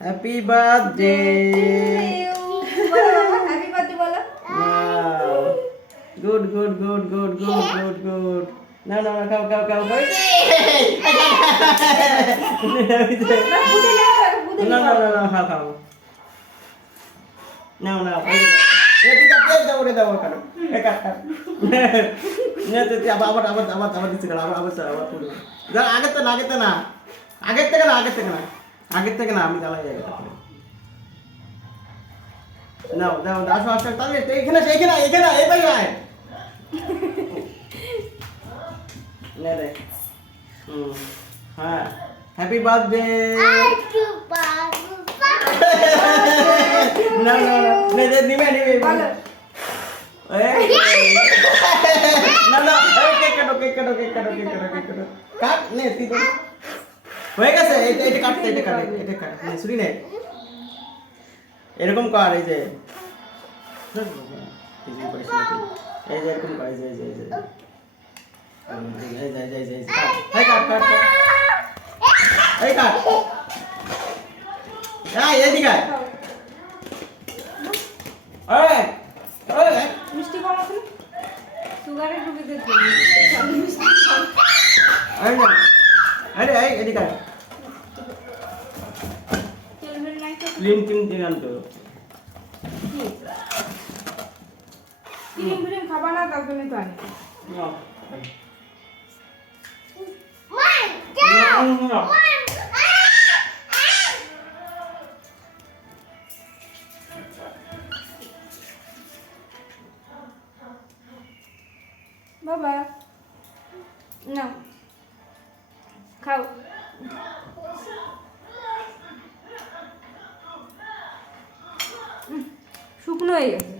Happy birthday. Happy birthday বলো। Good good good good good good good. না না খাও খাও খাও খাও। না না না না খাও খাও। নাও নাও। এটা কাট দাও রে দাও কাটো। এ কাট কাট। না তো আবার দিতে গেল আবার পুরো। যা আগে তো না আগের থেকে না আমি জ্বালাই যাই। নাও দাও আসো আসো তাহলে এইখানে এই ভাই আয়। নে রে। হ্যাঁ হ্যাপি বার্থডে। না না না নে নিবে বলো। না না কেক কাটো কাট নে তুই তো হয়ে গেছে। এটা কাটতে এটা কাট নে শুনি নে এরকম কর। এই যে এই যে এরকম কর। এই যে এই কাট এই কাট এদিকে আয়। ওই মিষ্টি কম আছে না? সুগারের রুগী দেখো। আরে এদিকে আয়। চলবেন নাই তো। ক্লিন দিন আনতো। ক্রিম খাবা না তার জন্য তো আনি। বাবা না খাও। শুকনো হয়ে গেছে।